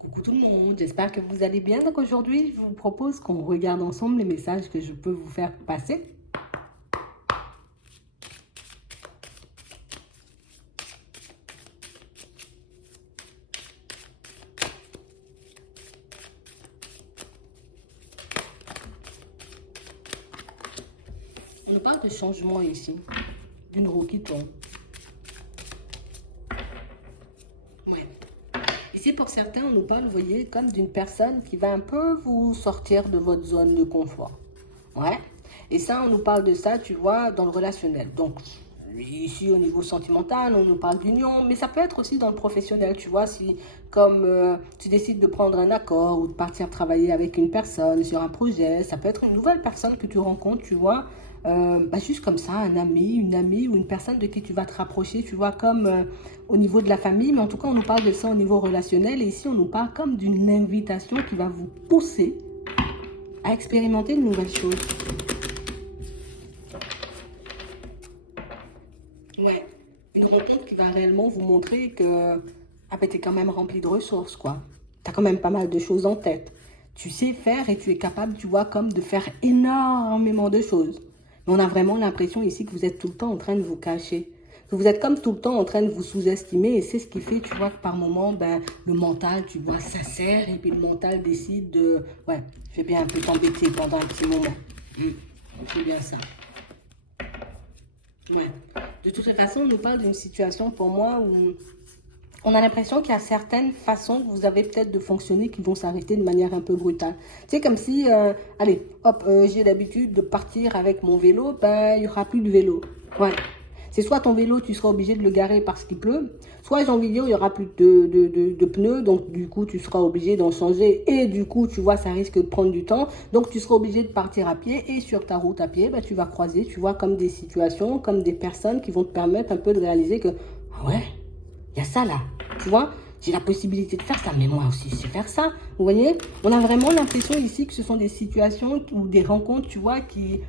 Coucou tout le monde, j'espère que vous allez bien. Donc aujourd'hui, je vous propose qu'on regarde ensemble les messages que je peux vous faire passer. On nous parle de changement ici, d'une roue qui tourne. Ouais. Ici, pour certains, on nous parle, vous voyez, comme d'une personne qui va un peu vous sortir de votre zone de confort. Ouais. Et ça, on nous parle de ça, tu vois, dans le relationnel. Donc, ici, au niveau sentimental, on nous parle d'union, mais ça peut être aussi dans le professionnel, tu vois, si comme tu décides de prendre un accord ou de partir travailler avec une personne sur un projet, ça peut être une nouvelle personne que tu rencontres, tu vois, juste comme ça, un ami, une amie ou une personne de qui tu vas te rapprocher, tu vois, comme au niveau de la famille, mais en tout cas, on nous parle de ça au niveau relationnel, et ici, on nous parle comme d'une invitation qui va vous pousser à expérimenter de nouvelles choses. Ouais, une rencontre qui va réellement vous montrer que t'es quand même rempli de ressources, quoi. T'as quand même pas mal de choses en tête. Tu sais faire et tu es capable, tu vois, comme de faire énormément de choses. Mais on a vraiment l'impression ici que vous êtes tout le temps en train de vous cacher. Que vous êtes comme tout le temps en train de vous sous-estimer et c'est ce qui fait, tu vois, que par moment, ben, le mental, tu vois, ça sert et puis le mental décide de, ouais, je vais bien un peu t'embêter pendant un petit moment. C'est bien ça. Ouais. De toute façon, on nous parle d'une situation pour moi où on a l'impression qu'il y a certaines façons que vous avez peut-être de fonctionner qui vont s'arrêter de manière un peu brutale. C'est comme si, allez, hop, j'ai l'habitude de partir avec mon vélo, ben, il n'y aura plus de vélo. Ouais. C'est soit ton vélo, tu seras obligé de le garer parce qu'il pleut, soit j'ai envie de dire, il n'y aura plus de pneus, donc du coup, tu seras obligé d'en changer et du coup, tu vois, ça risque de prendre du temps. Donc, tu seras obligé de partir à pied et sur ta route à pied, ben, tu vas croiser, tu vois, comme des situations, comme des personnes qui vont te permettre un peu de réaliser que, ah ouais, il y a ça là, tu vois, j'ai la possibilité de faire ça, mais moi aussi, je sais faire ça. Vous voyez, on a vraiment l'impression ici que ce sont des situations ou des rencontres, tu vois, qui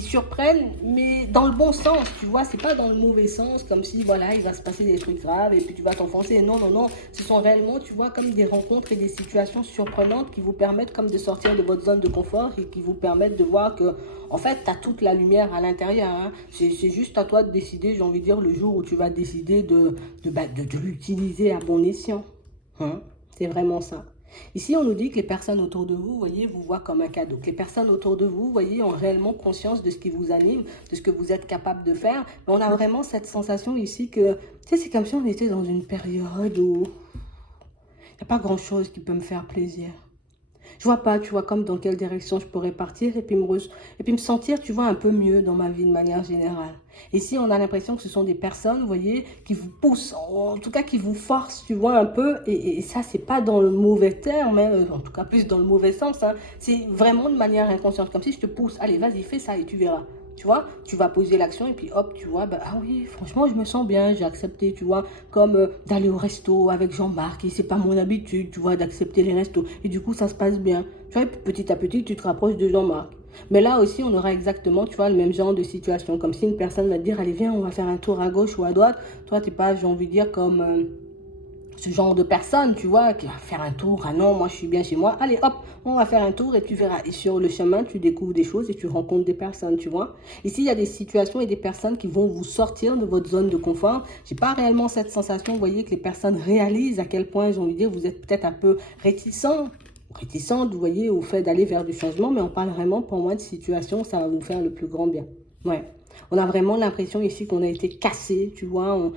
surprennent, mais dans le bon sens, tu vois, c'est pas dans le mauvais sens, comme si, voilà, il va se passer des trucs graves et puis tu vas t'enfoncer. Non, non, non, ce sont réellement, tu vois, comme des rencontres et des situations surprenantes qui vous permettent comme de sortir de votre zone de confort et qui vous permettent de voir que, en fait, tu as toute la lumière à l'intérieur. Hein. C'est juste à toi de décider, j'ai envie de dire, le jour où tu vas décider de l'utiliser à bon escient. Hein. C'est vraiment ça. Ici, on nous dit que les personnes autour de vous, vous voyez, vous voient comme un cadeau. Que les personnes autour de vous, vous voyez, ont réellement conscience de ce qui vous anime, de ce que vous êtes capable de faire. Mais on a vraiment cette sensation ici que, tu sais, c'est comme si on était dans une période où il n'y a pas grand-chose qui peut me faire plaisir. Je vois pas, tu vois, comme dans quelle direction je pourrais partir et puis me sentir, tu vois, un peu mieux dans ma vie de manière générale. Ici, on a l'impression que ce sont des personnes, vous voyez, qui vous poussent, en tout cas qui vous forcent, tu vois, un peu. Et ça, c'est pas dans le mauvais terme, hein, en tout cas plus dans le mauvais sens. Hein. C'est vraiment de manière inconsciente, comme si je te pousse, allez, vas-y, fais ça et tu verras. Tu vois, tu vas poser l'action et puis hop, tu vois, bah, ah oui, franchement, je me sens bien, j'ai accepté, tu vois, comme d'aller au resto avec Jean-Marc et c'est pas mon habitude, tu vois, d'accepter les restos et du coup, ça se passe bien. Tu vois, et puis, petit à petit, tu te rapproches de Jean-Marc. Mais là aussi, on aura exactement, tu vois, le même genre de situation, comme si une personne va te dire, allez, viens, on va faire un tour à gauche ou à droite. Toi, t'es pas, j'ai envie de dire, comme ce genre de personne, tu vois, qui va faire un tour. Ah non, moi je suis bien chez moi. Allez, hop, on va faire un tour et tu verras. Et sur le chemin, tu découvres des choses et tu rencontres des personnes, tu vois. Ici, il y a des situations et des personnes qui vont vous sortir de votre zone de confort. J'ai pas réellement cette sensation, vous voyez, que les personnes réalisent à quel point, j'ai envie de dire, vous êtes peut-être un peu réticente, vous voyez, au fait d'aller vers du changement, mais on parle vraiment, pour moi, de situation, ça va vous faire le plus grand bien. Ouais. On a vraiment l'impression ici qu'on a été cassé, tu vois,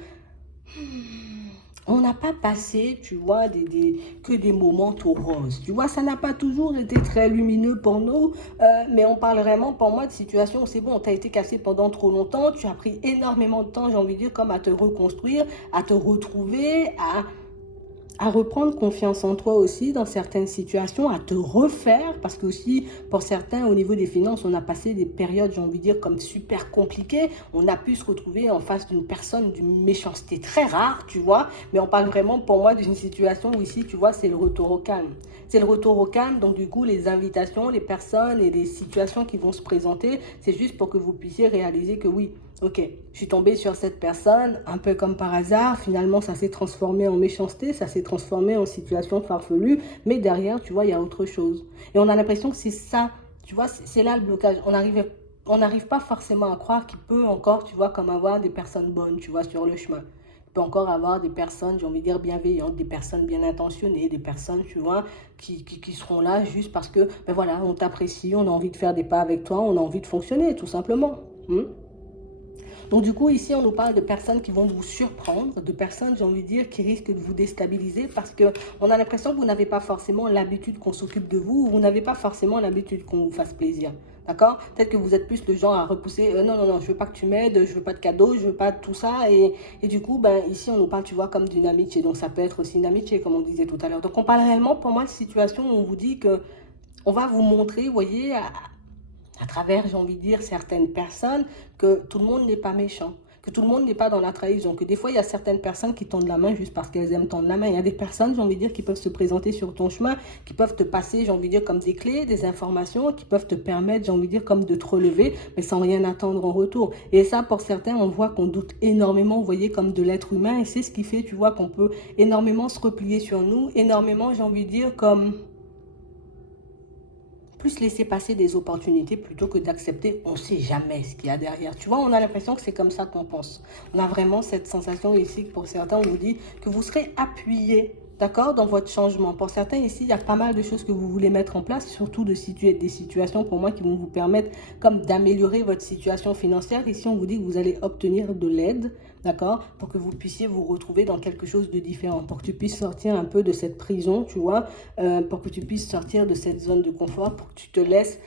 on n'a pas passé, tu vois, que des moments tout roses. Tu vois, ça n'a pas toujours été très lumineux pour nous, mais on parle vraiment, pour moi, de situation où c'est bon, tu as été cassé pendant trop longtemps, tu as pris énormément de temps, j'ai envie de dire, comme à te reconstruire, à te retrouver, à reprendre confiance en toi aussi dans certaines situations, à te refaire, parce que aussi pour certains au niveau des finances, on a passé des périodes, j'ai envie de dire, comme super compliquées, on a pu se retrouver en face d'une personne d'une méchanceté très rare, tu vois, mais on parle vraiment pour moi d'une situation où ici, tu vois, c'est le retour au calme. C'est le retour au calme, donc du coup, les invitations, les personnes et les situations qui vont se présenter, c'est juste pour que vous puissiez réaliser que oui, ok, je suis tombée sur cette personne, un peu comme par hasard, finalement ça s'est transformé en méchanceté, ça s'est transformé en situation farfelue, mais derrière, tu vois, il y a autre chose. Et on a l'impression que c'est ça, tu vois, c'est là le blocage. On n'arrive pas forcément à croire qu'il peut encore, tu vois, comme avoir des personnes bonnes, tu vois, sur le chemin. Il peut encore avoir des personnes, j'ai envie de dire, bienveillantes, des personnes bien intentionnées, des personnes, tu vois, qui seront là juste parce que, ben voilà, on t'apprécie, on a envie de faire des pas avec toi, on a envie de fonctionner, tout simplement. Donc du coup, ici, on nous parle de personnes qui vont vous surprendre, de personnes, j'ai envie de dire, qui risquent de vous déstabiliser parce qu'on a l'impression que vous n'avez pas forcément l'habitude qu'on s'occupe de vous, ou vous n'avez pas forcément l'habitude qu'on vous fasse plaisir. D'accord? Peut-être que vous êtes plus le genre à repousser, non, non, non, je veux pas que tu m'aides, je veux pas de cadeaux, je veux pas de tout ça. Et du coup, ben, ici, on nous parle, tu vois, comme d'une amitié. Donc ça peut être aussi une amitié, comme on disait tout à l'heure. Donc on parle réellement, pour moi, de situation où on vous dit que on va vous montrer, vous voyez, à travers, j'ai envie de dire, certaines personnes, que tout le monde n'est pas méchant, que tout le monde n'est pas dans la trahison, que des fois, il y a certaines personnes qui tendent la main juste parce qu'elles aiment tendre la main. Il y a des personnes, j'ai envie de dire, qui peuvent se présenter sur ton chemin, qui peuvent te passer, j'ai envie de dire, comme des clés, des informations, qui peuvent te permettre, j'ai envie de dire, comme de te relever, mais sans rien attendre en retour. Et ça, pour certains, on voit qu'on doute énormément, vous voyez, comme de l'être humain, et c'est ce qui fait, tu vois, qu'on peut énormément se replier sur nous, énormément, j'ai envie de dire, comme plus laisser passer des opportunités plutôt que d'accepter, on ne sait jamais ce qu'il y a derrière. Tu vois, on a l'impression que c'est comme ça qu'on pense. On a vraiment cette sensation ici que pour certains, on vous dit que vous serez appuyé, d'accord, dans votre changement. Pour certains ici, il y a pas mal de choses que vous voulez mettre en place, surtout de situer des situations pour moi qui vont vous permettre comme d'améliorer votre situation financière. Ici, on vous dit que vous allez obtenir de l'aide, d'accord, pour que vous puissiez vous retrouver dans quelque chose de différent, pour que tu puisses sortir un peu de cette prison, tu vois, pour que tu puisses sortir de cette zone de confort, pour que tu te laisses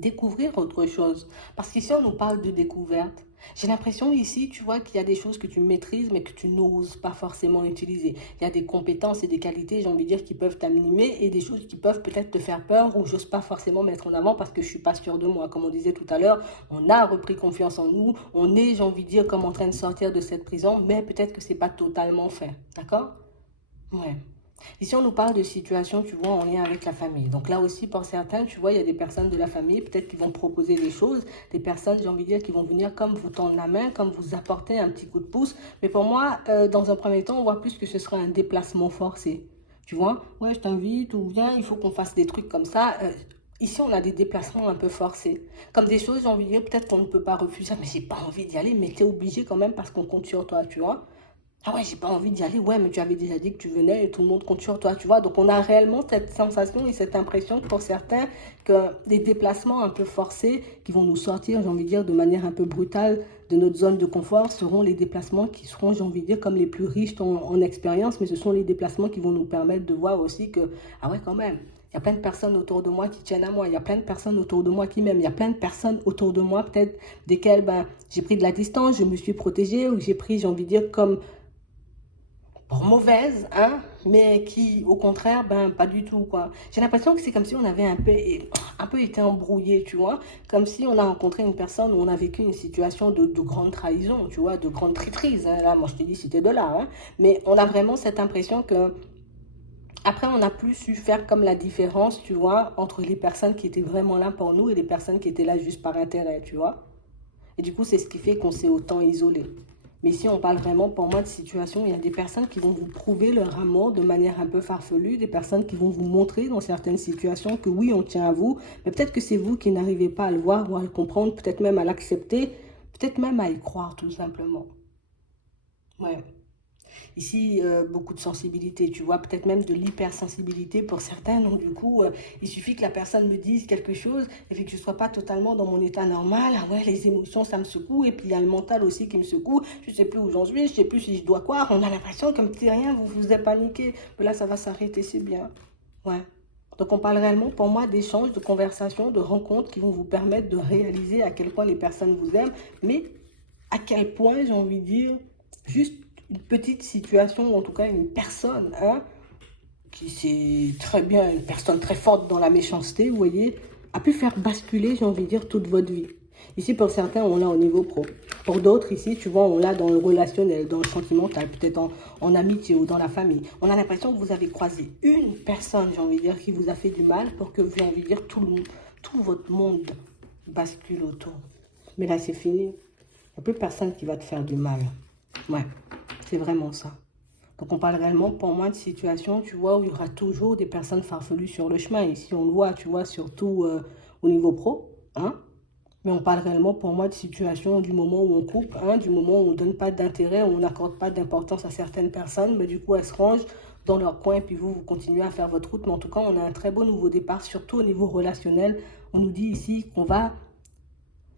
découvrir autre chose. Parce qu'ici, on nous parle de découverte. J'ai l'impression ici, tu vois, qu'il y a des choses que tu maîtrises, mais que tu n'oses pas forcément utiliser. Il y a des compétences et des qualités, j'ai envie de dire, qui peuvent t'animer et des choses qui peuvent peut-être te faire peur ou j'ose pas forcément mettre en avant parce que je suis pas sûre de moi. Comme on disait tout à l'heure, on a repris confiance en nous, on est, j'ai envie de dire, comme en train de sortir de cette prison, mais peut-être que c'est pas totalement fait. D'accord? Ouais. Ici, on nous parle de situations, tu vois, en lien avec la famille. Donc là aussi, pour certains, tu vois, il y a des personnes de la famille, peut-être qui vont proposer des choses, des personnes, j'ai envie de dire, qui vont venir comme vous tendre la main, comme vous apporter un petit coup de pouce. Mais pour moi, dans un premier temps, on voit plus que ce sera un déplacement forcé. Tu vois, ouais, je t'invite, ou viens, il faut qu'on fasse des trucs comme ça. Ici, on a des déplacements un peu forcés. Comme des choses, j'ai envie de dire, peut-être qu'on ne peut pas refuser, mais j'ai pas envie d'y aller, mais tu es obligé quand même parce qu'on compte sur toi, tu vois. Ah ouais, j'ai pas envie d'y aller. Ouais, mais tu avais déjà dit que tu venais et tout le monde compte sur toi, tu vois. Donc, on a réellement cette sensation et cette impression pour certains que des déplacements un peu forcés qui vont nous sortir, j'ai envie de dire, de manière un peu brutale de notre zone de confort seront les déplacements qui seront, j'ai envie de dire, comme les plus riches en expérience. Mais ce sont les déplacements qui vont nous permettre de voir aussi que, ah ouais, quand même. Il y a plein de personnes autour de moi qui tiennent à moi. Il y a plein de personnes autour de moi qui m'aiment. Il y a plein de personnes autour de moi, peut-être desquelles ben, j'ai pris de la distance, je me suis protégée ou j'ai pris, j'ai envie de dire, comme pour mauvaise, hein, mais qui, au contraire, ben, pas du tout, quoi. J'ai l'impression que c'est comme si on avait un peu été embrouillé, tu vois, comme si on a rencontré une personne où on a vécu une situation de grande trahison, tu vois, de grande traîtrise, hein. Là, moi, je te dis, c'était de là, hein, mais on a vraiment cette impression que, après, on n'a plus su faire comme la différence, tu vois, entre les personnes qui étaient vraiment là pour nous et les personnes qui étaient là juste par intérêt, tu vois. Et du coup, c'est ce qui fait qu'on s'est autant isolé. Mais si on parle vraiment pour moi de situation, il y a des personnes qui vont vous prouver leur amour de manière un peu farfelue, des personnes qui vont vous montrer dans certaines situations que oui, on tient à vous, mais peut-être que c'est vous qui n'arrivez pas à le voir ou à le comprendre, peut-être même à l'accepter, peut-être même à y croire tout simplement. Ouais. Ici, beaucoup de sensibilité, tu vois, peut-être même de l'hypersensibilité pour certains. Donc, du coup, il suffit que la personne me dise quelque chose et puis que je ne sois pas totalement dans mon état normal. Ah ouais, les émotions, ça me secoue. Et puis, il y a le mental aussi qui me secoue. Je ne sais plus où j'en suis, je ne sais plus si je dois quoi. On a l'impression, comme si rien, vous vous êtes paniqué. Mais là, ça va s'arrêter, c'est bien. Ouais. Donc, on parle réellement, pour moi, d'échanges, de conversations, de rencontres qui vont vous permettre de réaliser à quel point les personnes vous aiment, mais à quel point, j'ai envie de dire, juste une petite situation, ou en tout cas une personne, hein, qui c'est très bien, une personne très forte dans la méchanceté, vous voyez, a pu faire basculer, j'ai envie de dire, toute votre vie. Ici, pour certains, on l'a au niveau pro. Pour d'autres, ici, tu vois, on l'a dans le relationnel, dans le sentimental, peut-être en amitié ou dans la famille. On a l'impression que vous avez croisé une personne, j'ai envie de dire, qui vous a fait du mal pour que, j'ai envie de dire, tout votre monde bascule autour. Mais là, c'est fini. Il n'y a plus personne qui va te faire du mal. Ouais, c'est vraiment ça. Donc, on parle réellement, pour moi, de situations, tu vois, où il y aura toujours des personnes farfelues sur le chemin. Ici, on le voit, tu vois, surtout au niveau pro, hein. Mais on parle réellement, pour moi, de situations du moment où on coupe, hein, du moment où on ne donne pas d'intérêt, où on n'accorde pas d'importance à certaines personnes. Mais du coup, elles se rangent dans leur coin et puis vous continuez à faire votre route. Mais en tout cas, on a un très beau nouveau départ, surtout au niveau relationnel. On nous dit ici qu'on va...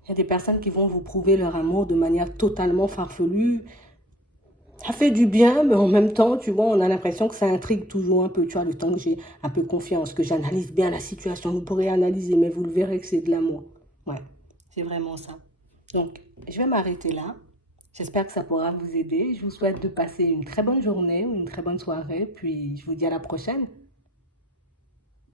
Il y a des personnes qui vont vous prouver leur amour de manière totalement farfelue. Ça fait du bien, mais en même temps, tu vois, on a l'impression que ça intrigue toujours un peu. Tu vois, le temps que j'ai un peu confiance, que j'analyse bien la situation, vous pourrez analyser, mais vous le verrez que c'est de l'amour. Ouais, c'est vraiment ça. Donc, je vais m'arrêter là. J'espère que ça pourra vous aider. Je vous souhaite de passer une très bonne journée ou une très bonne soirée. Puis, je vous dis à la prochaine.